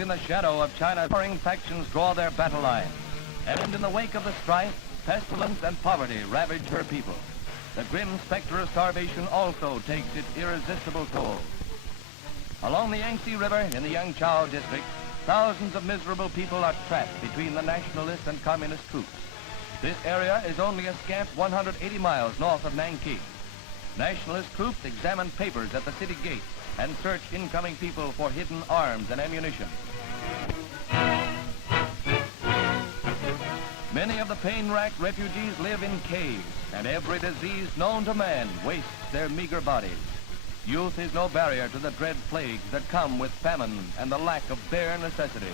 in the shadow of China's warring factions draw their battle line. And in the wake of the strife, pestilence and poverty ravage her people. The grim specter of starvation also takes its irresistible toll. Along the Yangtze River in the Yangchao district, thousands of miserable people are trapped between the nationalist and communist troops. This area is only a scant 180 miles north of Nanking. Nationalist troops examine papers at the city gate and search incoming people for hidden arms and ammunition. Many of the pain-racked refugees live in caves, and every disease known to man wastes their meager bodies. Youth is no barrier to the dread plagues that come with famine and the lack of bare necessities.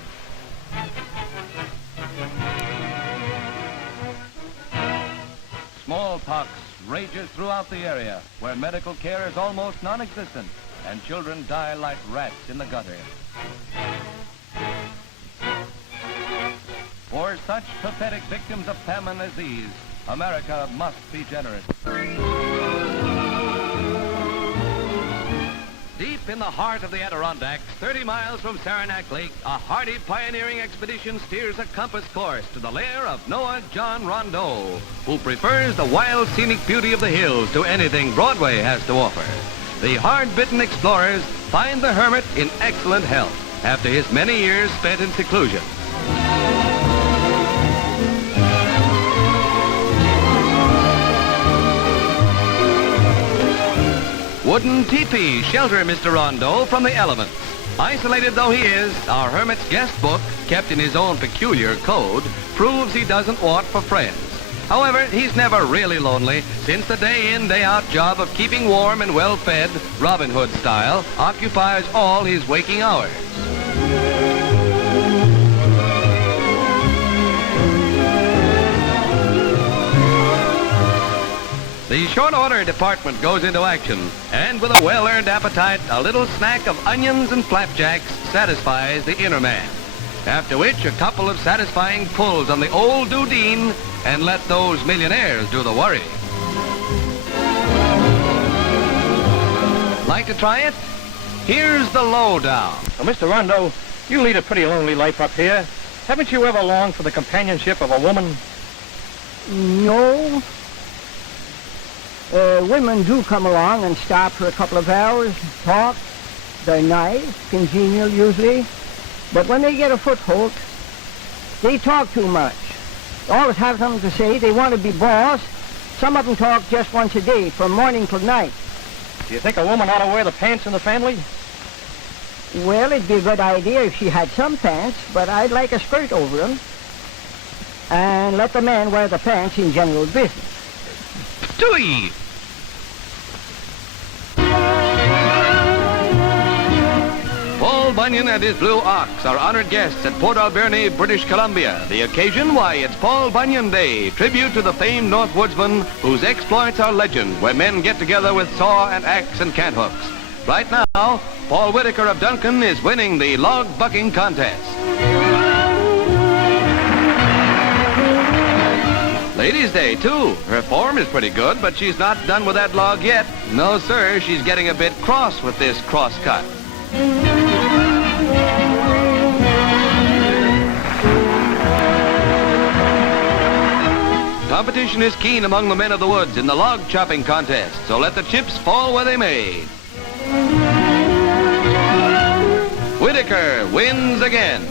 Smallpox rages throughout the area, where medical care is almost non-existent, and children die like rats in the gutter. For such pathetic victims of famine as these, America must be generous. Deep in the heart of the Adirondacks, 30 miles from Saranac Lake, a hardy pioneering expedition steers a compass course to the lair of Noah John Rondeau, who prefers the wild scenic beauty of the hills to anything Broadway has to offer. The hard-bitten explorers find the hermit in excellent health after his many years spent in seclusion. Wooden teepees shelter Mr. Rondeau from the elements. Isolated though he is, our hermit's guest book, kept in his own peculiar code, proves he doesn't want for friends. However, he's never really lonely, since the day-in, day-out job of keeping warm and well-fed, Robin Hood style, occupies all his waking hours. The short order department goes into action, and with a well-earned appetite, a little snack of onions and flapjacks satisfies the inner man. After which, a couple of satisfying pulls on the old dudeen, and let those millionaires do the worry. Like to try it? Here's the lowdown. Well, Mr. Rondeau, you lead a pretty lonely life up here. Haven't you ever longed for the companionship of a woman? No. Women do come along and stop for a couple of hours, talk. They're nice, congenial usually. But when they get a foothold, they talk too much. They always have something to say. They want to be boss. Some of them talk just once a day, from morning till night. Do you think a woman ought to wear the pants in the family? Well, it'd be a good idea if she had some pants, but I'd like a skirt over them. And let the man wear the pants in general business. Tui! Paul Bunyan and his Blue Ox are honored guests at Port Alberni, British Columbia. The occasion? Why, it's Paul Bunyan Day, tribute to the famed North Woodsman whose exploits are legend, where men get together with saw and axe and cant hooks. Right now, Paul Whitaker of Duncan is winning the log bucking contest. Ladies' Day, too. Her form is pretty good, but she's not done with that log yet. No, sir, she's getting a bit cross with this cross-cut. Competition is keen among the men of the woods in the log chopping contest, so let the chips fall where they may. Whitaker wins again.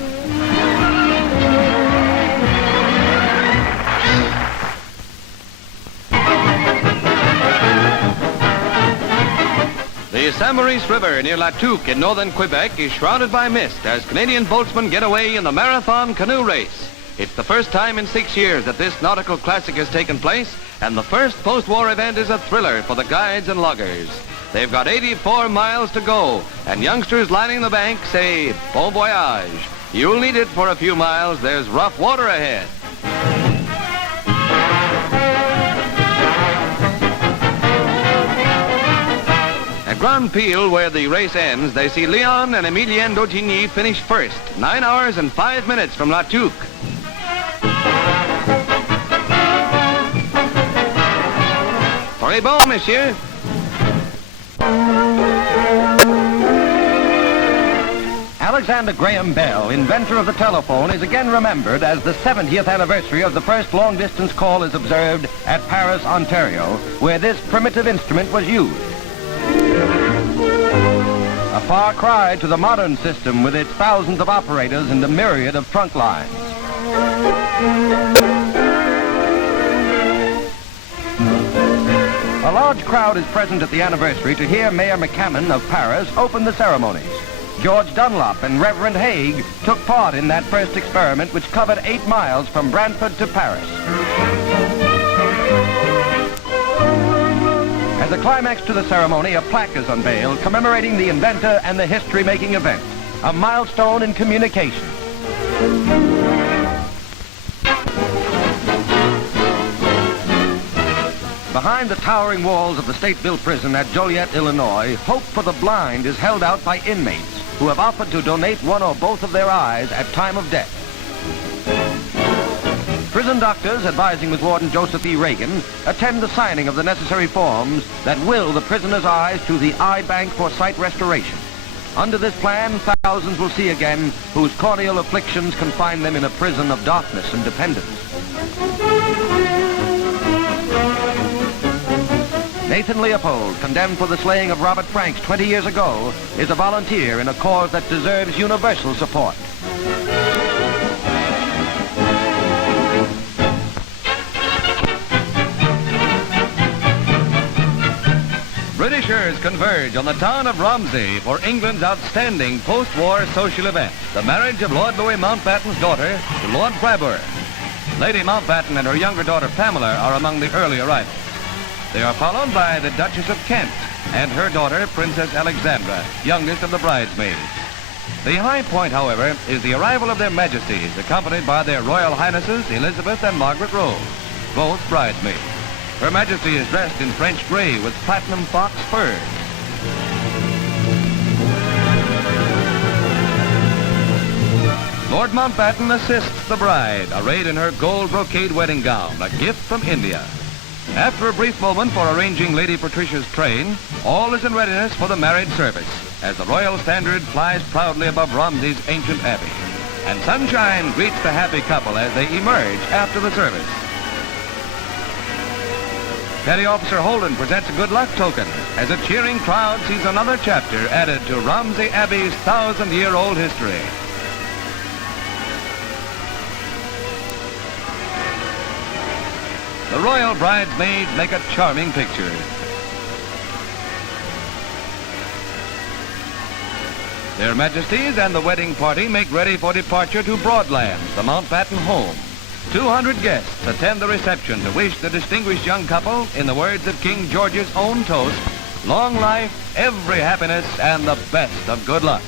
The St. Maurice River near La Tuque in northern Quebec is shrouded by mist as Canadian boatsmen get away in the marathon canoe race. It's the first time in 6 years that this nautical classic has taken place, and the first post-war event is a thriller for the guides and loggers. They've got 84 miles to go, and youngsters lining the bank say, bon voyage. You'll need it for a few miles. There's rough water ahead. At Grand Peel, where the race ends, they see Leon and Emilien Dautigny finish first, 9 hours and 5 minutes from La Tuque. Très bon, monsieur. Alexander Graham Bell, inventor of the telephone, is again remembered as the 70th anniversary of the first long-distance call is observed at Paris, Ontario, where this primitive instrument was used. A far cry to the modern system with its thousands of operators and a myriad of trunk lines. A large crowd is present at the anniversary to hear Mayor McCammon of Paris open the ceremonies. George Dunlop and Reverend Haig took part in that first experiment, which covered 8 miles from Brantford to Paris. As a climax to the ceremony, a plaque is unveiled commemorating the inventor and the history-making event, a milestone in communication. Behind the towering walls of the state-built prison at Joliet, Illinois, hope for the blind is held out by inmates who have offered to donate one or both of their eyes at time of death. Prison doctors, advising with Warden Joseph E. Reagan, attend the signing of the necessary forms that will the prisoner's eyes to the Eye Bank for Sight Restoration. Under this plan, thousands will see again whose corneal afflictions confine them in a prison of darkness and dependence. Nathan Leopold, condemned for the slaying of Robert Franks 20 years ago, is a volunteer in a cause that deserves universal support. Britishers converge on the town of Romsey for England's outstanding post-war social event, the marriage of Lord Louis Mountbatten's daughter to Lord Brabourne. Lady Mountbatten and her younger daughter Pamela are among the early arrivals. They are followed by the Duchess of Kent and her daughter, Princess Alexandra, youngest of the bridesmaids. The high point, however, is the arrival of their Majesties, accompanied by their Royal Highnesses Elizabeth and Margaret Rose, both bridesmaids. Her Majesty is dressed in French gray with platinum fox furs. Lord Mountbatten assists the bride, arrayed in her gold brocade wedding gown, a gift from India. After a brief moment for arranging Lady Patricia's train, all is in readiness for the marriage service, as the royal standard flies proudly above Romsey's ancient abbey. And sunshine greets the happy couple as they emerge after the service. Petty Officer Holden presents a good luck token as a cheering crowd sees another chapter added to Romsey Abbey's 1,000-year-old history. The royal bridesmaids make a charming picture. Their Majesties and the wedding party make ready for departure to Broadlands, the Mountbatten home. 200 guests attend the reception to wish the distinguished young couple, in the words of King George's own toast, long life, every happiness, and the best of good luck.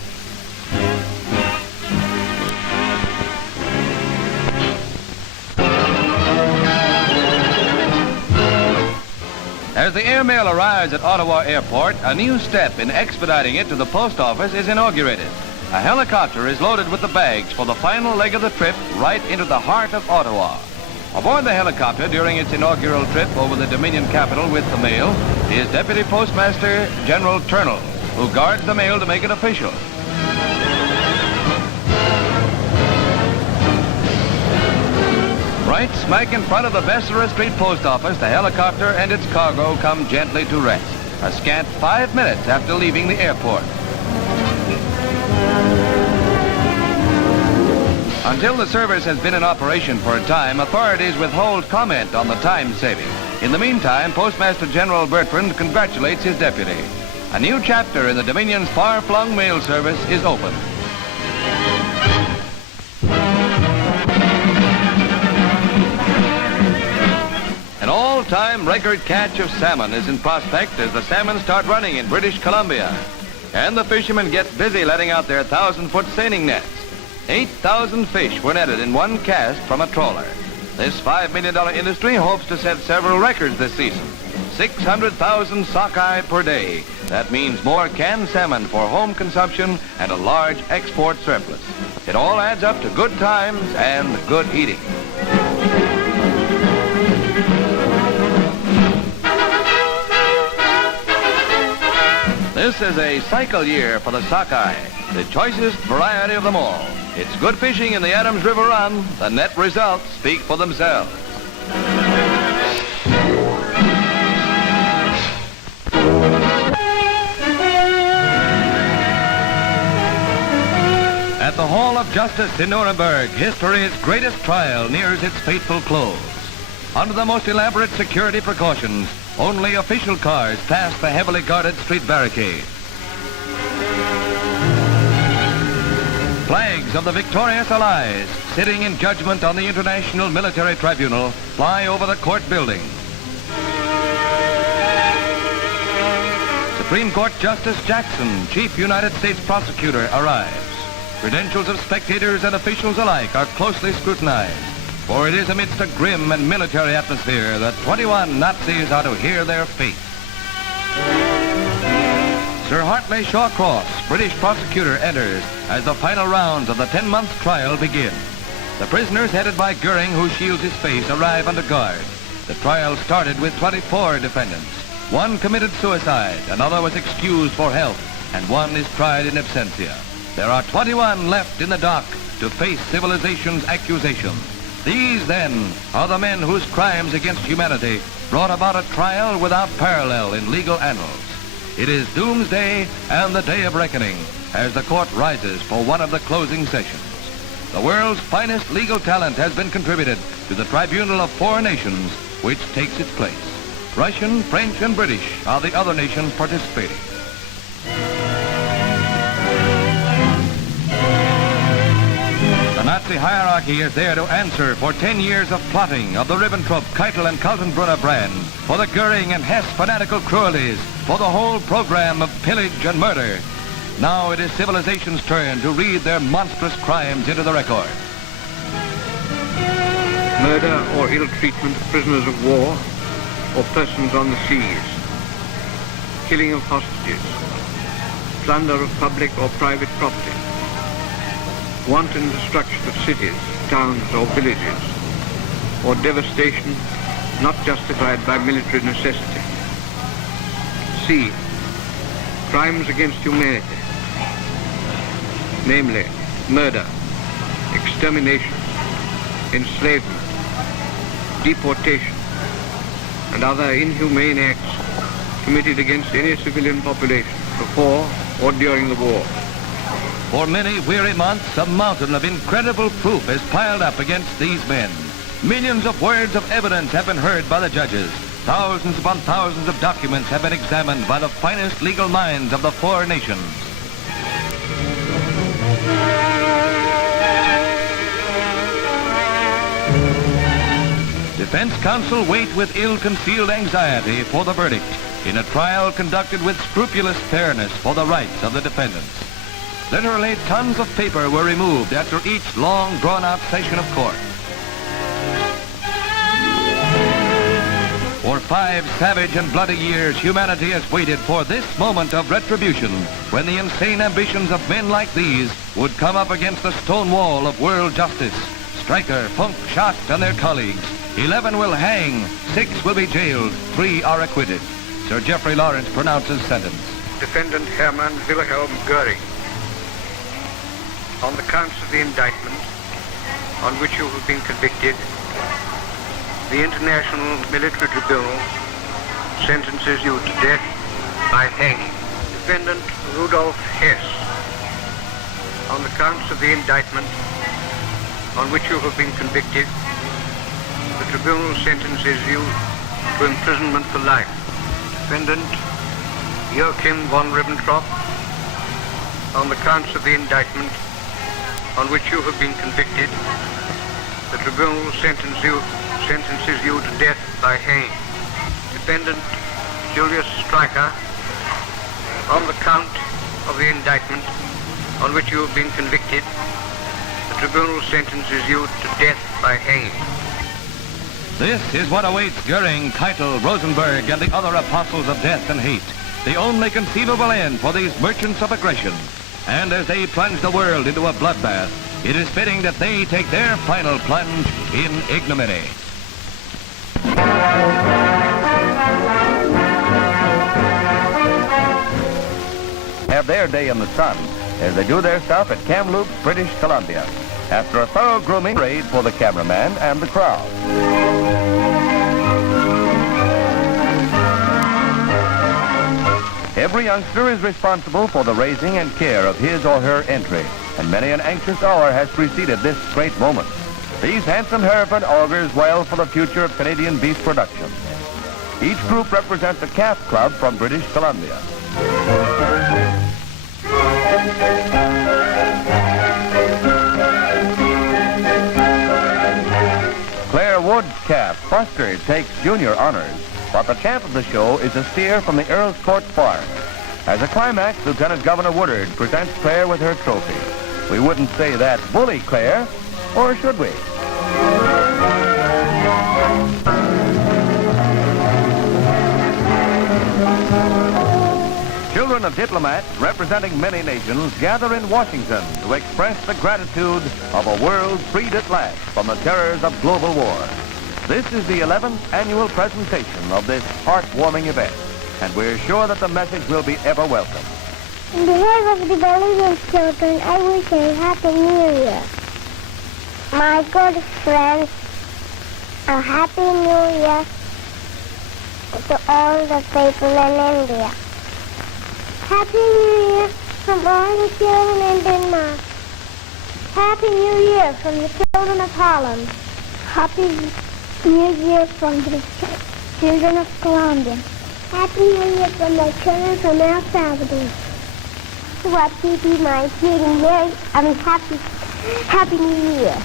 As the airmail arrives at Ottawa Airport, a new step in expediting it to the post office is inaugurated. A helicopter is loaded with the bags for the final leg of the trip right into the heart of Ottawa. Aboard the helicopter during its inaugural trip over the Dominion capital with the mail is Deputy Postmaster General Turnell, who guards the mail to make it official. Right smack in front of the Bessara Street Post Office, the helicopter and its cargo come gently to rest, a scant 5 minutes after leaving the airport. Until the service has been in operation for a time, authorities withhold comment on the time saving. In the meantime, Postmaster General Bertrand congratulates his deputy. A new chapter in the Dominion's far-flung mail service is open. An all-time record catch of salmon is in prospect as the salmon start running in British Columbia. And the fishermen get busy letting out their 1,000-foot seining nets. 8,000 fish were netted in one cast from a trawler. This $5 million industry hopes to set several records this season. 600,000 sockeye per day. That means more canned salmon for home consumption and a large export surplus. It all adds up to good times and good eating. This is a cycle year for the sockeye. the choicest variety of them all. It's good fishing in the Adams River Run. The net results speak for themselves. At the Hall of Justice in Nuremberg, history's greatest trial nears its fateful close. Under the most elaborate security precautions, only official cars pass the heavily guarded street barricade. Flags of the victorious Allies, sitting in judgment on the International Military Tribunal, fly over the court building. Supreme Court Justice Jackson, Chief United States Prosecutor, arrives. Credentials of spectators and officials alike are closely scrutinized, for it is amidst a grim and military atmosphere that 21 Nazis are to hear their fate. Sir Hartley Shawcross, British prosecutor, enters as the final rounds of the 10-month trial begin. The prisoners headed by Goering, who shields his face, arrive under guard. The trial started with 24 defendants. One committed suicide, another was excused for health, and one is tried in absentia. There are 21 left in the dock to face civilization's accusations. These, then, are the men whose crimes against humanity brought about a trial without parallel in legal annals. It is doomsday and the day of reckoning as the court rises for one of the closing sessions. The world's finest legal talent has been contributed to the tribunal of 4 nations, which takes its place. Russian, French, and British are the other nations participating. The Nazi hierarchy is there to answer for 10 years of plotting of the Ribbentrop, Keitel, and Kaltenbrunner brand, for the Goering and Hess fanatical cruelties, for the whole program of pillage and murder. Now it is civilization's turn to read their monstrous crimes into the record. Murder or ill treatment of prisoners of war or persons on the seas. Killing of hostages. Plunder of public or private property. Wanton destruction of cities, towns, or villages, or devastation not justified by military necessity. C. Crimes against humanity, namely murder, extermination, enslavement, deportation, and other inhumane acts committed against any civilian population before or during the war. For many weary months, a mountain of incredible proof has piled up against these men. Millions of words of evidence have been heard by the judges. Thousands upon thousands of documents have been examined by the finest legal minds of the 4 nations. Defense counsel wait with ill-concealed anxiety for the verdict in a trial conducted with scrupulous fairness for the rights of the defendants. Literally, tons of paper were removed after each long, drawn-out session of court. For 5 savage and bloody years, humanity has waited for this moment of retribution, when the insane ambitions of men like these would come up against the stone wall of world justice. Stryker, Funk, Schacht, and their colleagues. 11 will hang, 6 will be jailed, 3 are acquitted. Sir Geoffrey Lawrence pronounces sentence. Defendant Hermann Wilhelm Goering, on the counts of the indictment on which you have been convicted, the International Military Tribunal sentences you to death by hanging. Defendant Rudolf Hess, on the counts of the indictment on which you have been convicted, the tribunal sentences you to imprisonment for life. Defendant Joachim von Ribbentrop, on the counts of the indictment on which you have been convicted, the tribunal sentences you to death by hanging. Defendant Julius Stryker, on the count of the indictment on which you have been convicted, the tribunal sentences you to death by hanging. This is what awaits Goering, Keitel, Rosenberg, and the other apostles of death and hate. The only conceivable end for these merchants of aggression. And as they plunge the world into a bloodbath, it is fitting that they take their final plunge in ignominy. Have their day in the sun, as they do their stuff at Kamloops, British Columbia, after a thorough grooming parade for the cameraman and the crowd. Every youngster is responsible for the raising and care of his or her entry, and many an anxious hour has preceded this great moment. These handsome Hereford augurs well for the future of Canadian beef production. Each group represents a calf club from British Columbia. Claire Wood's calf, Buster, takes junior honors, but the champ of the show is a steer from the Earl's Court Farm. As a climax, Lieutenant Governor Woodard presents Claire with her trophy. We wouldn't say that bully Claire, or should we? Children of diplomats representing many nations gather in Washington to express the gratitude of a world freed at last from the terrors of global war. This is the 11th annual presentation of this heartwarming event, and we're sure that the message will be ever welcome. On behalf of the Bolivian children, I wish a Happy New Year. My good friends, a Happy New Year to all the people in India. Happy New Year from all the children in Denmark. Happy New Year from the children of Holland. Happy New Year from the children of Colombia. Happy New Year from the children from El Salvador. What be my children here? Happy New Year.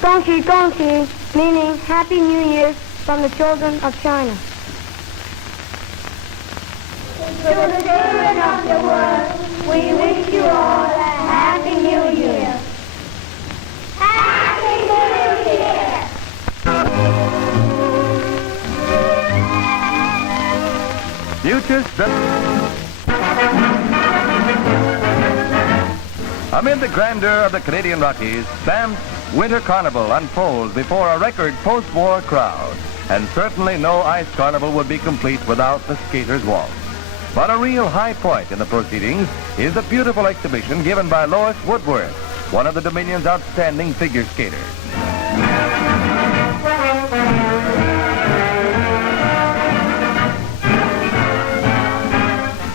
Gongxi Gongxi, meaning Happy New Year from the children of China. To the children of the world, we wish you all a Happy New Year. Happy New Year! Amid the grandeur of the Canadian Rockies, Banff's Winter Carnival unfolds before a record post-war crowd. And certainly no ice carnival would be complete without the Skater's Waltz. But a real high point in the proceedings is the beautiful exhibition given by Lois Woodworth, one of the Dominion's outstanding figure skaters.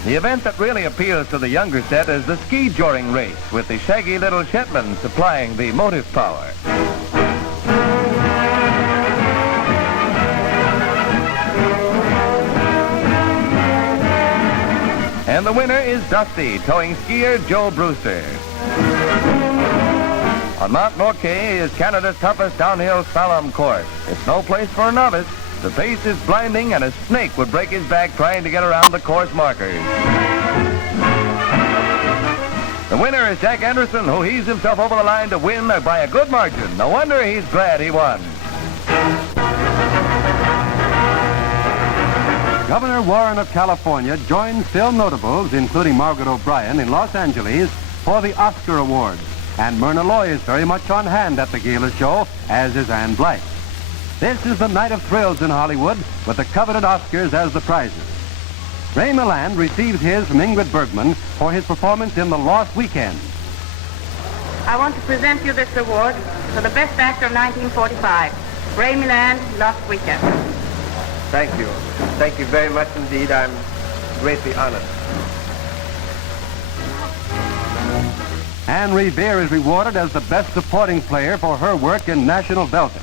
The event that really appeals to the younger set is the ski joring race, with the shaggy little Shetland supplying the motive power. And the winner is Dusty, towing skier Joe Brewster. On Mount Norquay is Canada's toughest downhill slalom course. It's no place for a novice. The pace is blinding, and a snake would break his back trying to get around the course markers. The winner is Jack Anderson, who heaves himself over the line to win by a good margin. No wonder he's glad he won. Governor Warren of California joins film notables, including Margaret O'Brien, in Los Angeles for the Oscar Awards. And Myrna Loy is very much on hand at the gala show, as is Ann Blythe. This is the night of thrills in Hollywood, with the coveted Oscars as the prizes. Ray Milland receives his from Ingrid Bergman for his performance in The Lost Weekend. I want to present you this award for the best actor of 1945, Ray Milland, Lost Weekend. Thank you. Thank you very much indeed. I'm greatly honored. Anne Revere is rewarded as the best supporting player for her work in National Velvet.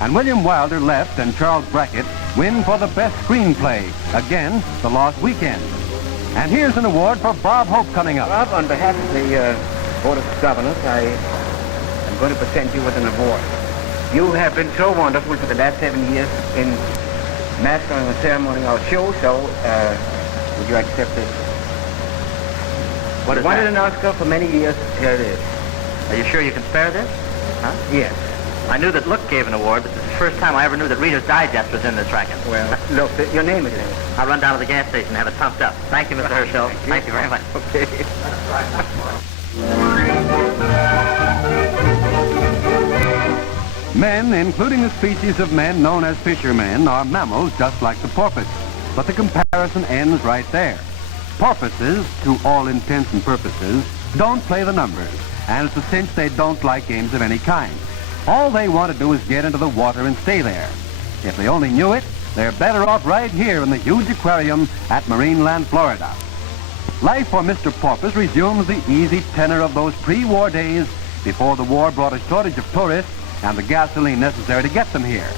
And William Wilder left and Charles Brackett win for the best screenplay, again, The Lost Weekend. And here's an award for Bob Hope coming up. Bob, on behalf of the Board of Governors, I am going to present you with an award. You have been so wonderful for the last 7 years in mastering and ceremonial show, so would you accept it? What is wanted that? an Oscar for many years. Here it is. Are you sure you can spare this? Huh? Yes. I knew that Look gave an award, but this is the first time I ever knew that Reader's Digest was in this racket. Well, look, your name is in it. I'll run down to the gas station and have it pumped up. Thank you, Mr. Herschel. Thank you very much. Okay. Men, including the species of men known as fishermen, are mammals just like the porpoise. But the comparison ends right there. porpoises, to all intents and purposes, don't play the numbers, and it's a cinch they don't like games of any kind. All they want to do is get into the water and stay there. If they only knew it, they're better off right here in the huge aquarium at Marineland, Florida. Life for Mr. Porpoise resumes the easy tenor of those pre-war days before the war brought a shortage of tourists and the gasoline necessary to get them here.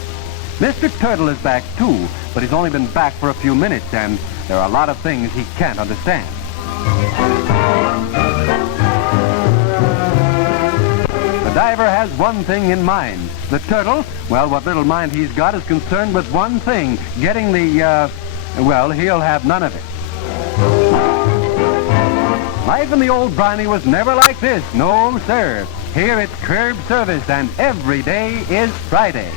Mr. Turtle is back too, but he's only been back for a few minutes, and there are a lot of things he can't understand. The diver has one thing in mind. The turtle, well, what little mind he's got is concerned with one thing, getting the, well, he'll have none of it. Life in the old briny was never like this, no sir. Here it's curb service, and every day is Friday.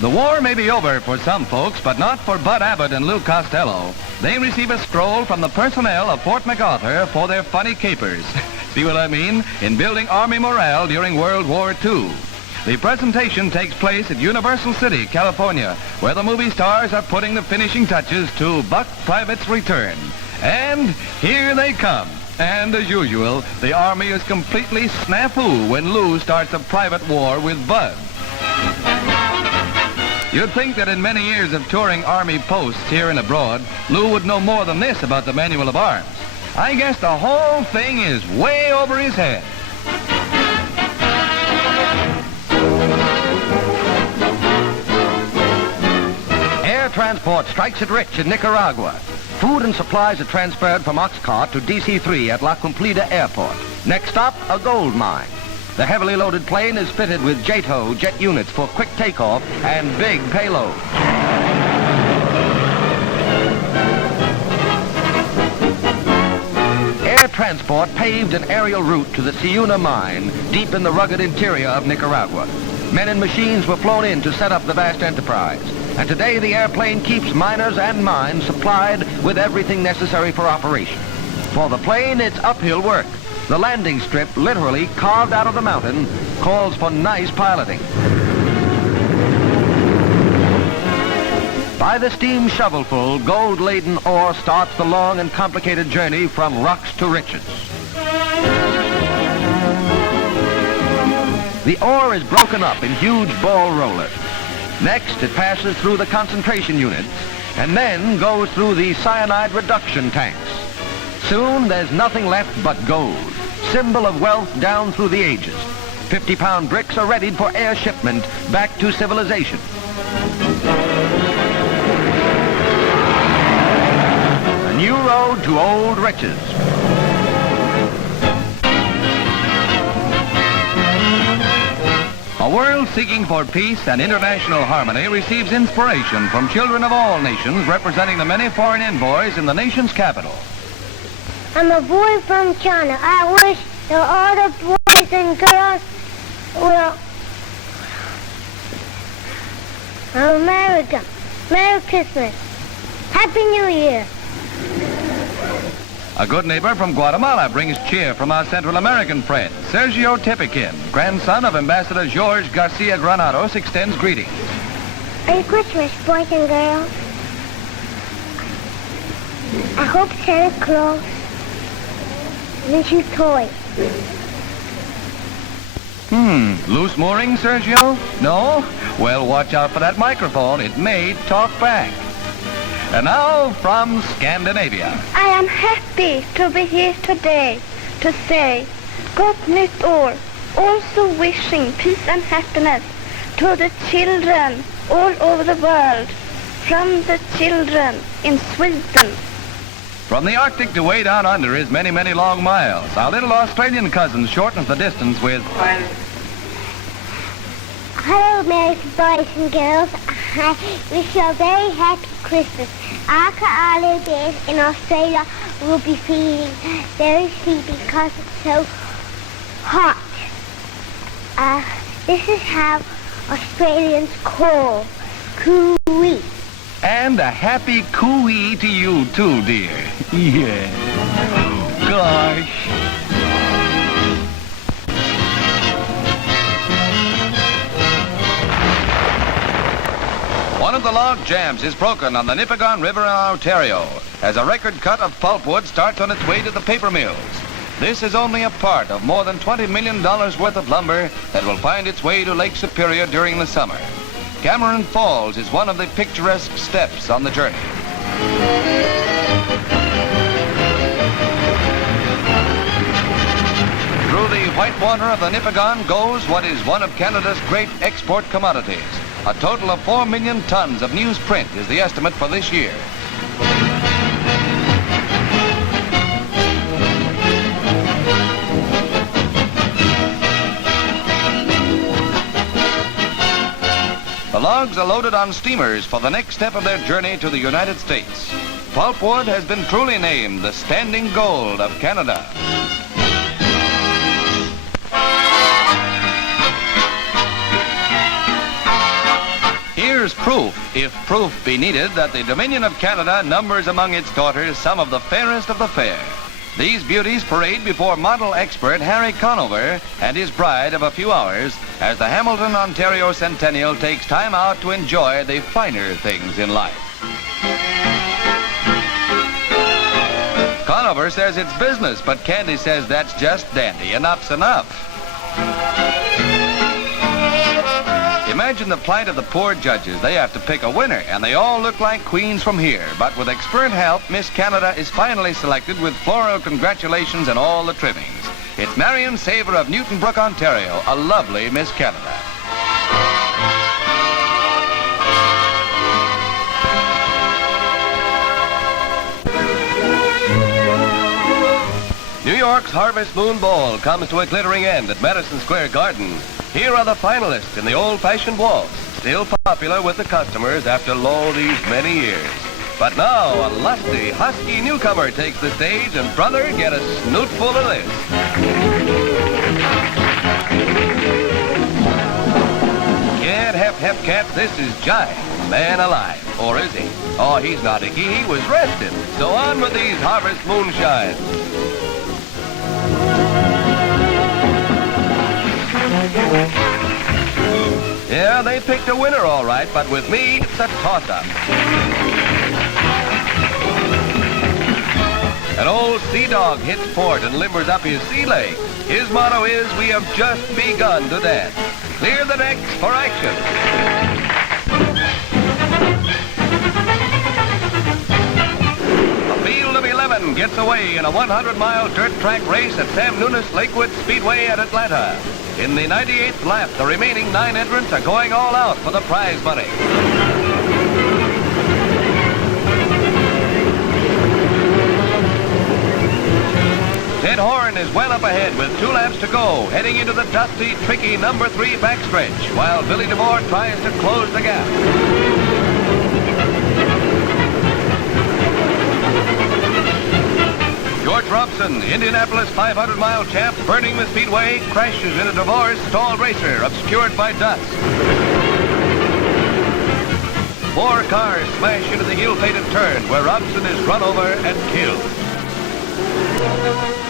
The war may be over for some folks, but not for Bud Abbott and Lou Costello. They receive a scroll from the personnel of Fort MacArthur for their funny capers. See what I mean? In building Army morale during World War II. The presentation takes place at Universal City, California, where the movie stars are putting the finishing touches to Buck Private's return. And here they come. And as usual, the Army is completely snafu when Lou starts a private war with Bud. You'd think that in many years of touring Army posts here and abroad, Lou would know more than this about the Manual of Arms. I guess the whole thing is way over his head. Air transport strikes it rich in Nicaragua. Food and supplies are transferred from Oxcart to DC-3 at La Cumplida Airport. Next stop, a gold mine. The heavily loaded plane is fitted with JATO jet units for quick takeoff and big payload. Air transport paved an aerial route to the Ciuna mine deep in the rugged interior of Nicaragua. Men and machines were flown in to set up the vast enterprise. And today the airplane keeps miners and mines supplied with everything necessary for operation. For the plane, it's uphill work. The landing strip, literally carved out of the mountain, calls for nice piloting. By the steam shovelful, gold-laden ore starts the long and complicated journey from rocks to riches. The ore is broken up in huge ball rollers. Next, it passes through the concentration units and then goes through the cyanide reduction tanks. Soon, there's nothing left but gold, symbol of wealth down through the ages. 50-pound bricks are readied for air shipment back to civilization. A new road to old riches. A world seeking for peace and international harmony receives inspiration from children of all nations representing the many foreign envoys in the nation's capital. I'm a boy from China. I wish that all the boys and girls will America. Merry Christmas. Happy New Year. A good neighbor from Guatemala brings cheer from our Central American friend. Sergio Tepequin, grandson of Ambassador George Garcia Granados, extends greetings. Merry Christmas, boys and girls. I hope Santa Claus gives you toys. Loose mooring, Sergio? No? Well, watch out for that microphone. It may talk back. And now from Scandinavia. I am happy to be here today to say Gott Nytt År, also wishing peace and happiness to the children all over the world, from the children in Sweden. From the Arctic to way down under is many, many long miles. Our little Australian cousin shortens the distance with... Hello, Merry boys and girls. I wish you a very happy Christmas. After all the days in Australia will be feeling very sleepy because it's so hot. This is how Australians call cooey. And a happy cooey to you too, dear. Yeah. Gosh. One of the log jams is broken on the Nipigon River in Ontario as a record cut of pulpwood starts on its way to the paper mills. This is only a part of more than $20 million worth of lumber that will find its way to Lake Superior during the summer. Cameron Falls is one of the picturesque steps on the journey. Through the white water of the Nipigon goes what is one of Canada's great export commodities. A total of 4 million tons of newsprint is the estimate for this year. The logs are loaded on steamers for the next step of their journey to the United States. Pulpwood has been truly named the standing gold of Canada. Here's proof, if proof be needed, that the Dominion of Canada numbers among its daughters some of the fairest of the fair. These beauties parade before model expert Harry Conover and his bride of a few hours as the Hamilton, Ontario Centennial takes time out to enjoy the finer things in life. Conover says it's business, but Candy says that's just dandy. Enough's enough. Imagine the plight of the poor judges. They have to pick a winner, and they all look like queens from here. But with expert help, Miss Canada is finally selected with floral congratulations and all the trimmings. It's Marion Saver of Newton Brook, Ontario, a lovely Miss Canada. New York's Harvest Moon Ball comes to a glittering end at Madison Square Garden. Here are the finalists in the old-fashioned waltz, still popular with the customers after these many years. But now a lusty, husky newcomer takes the stage, and brother, get a snootful of this. Can't hep cat, this is Jive, man alive. Or is he? Oh, he's not icky, he was rested. So on with these Harvest Moonshines. Yeah, they picked a winner all right, but with me, it's a toss-up. An old sea dog hits port and limbers up his sea leg. His motto is, we have just begun to dance. Clear the decks for action. A field of 11 gets away in a 100-mile dirt track race at Sam Nunes Lakewood Speedway at Atlanta. In the 98th lap, the remaining 9 entrants are going all out for the prize money. Ted Horn is well up ahead with 2 laps to go, heading into the dusty, tricky number 3 backstretch, while Billy DeMore tries to close the gap. George Robson, Indianapolis 500-mile champ, burning the speedway, crashes in a divorced stalled racer obscured by dust. 4 cars smash into the ill-fated turn where Robson is run over and killed.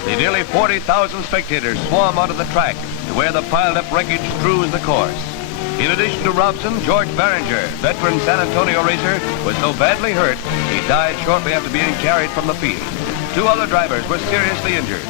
The nearly 40,000 spectators swarm onto the track to where the piled-up wreckage strews the course. In addition to Robson, George Barringer, veteran San Antonio racer, was so badly hurt he died shortly after being carried from the field. 2 other drivers were seriously injured.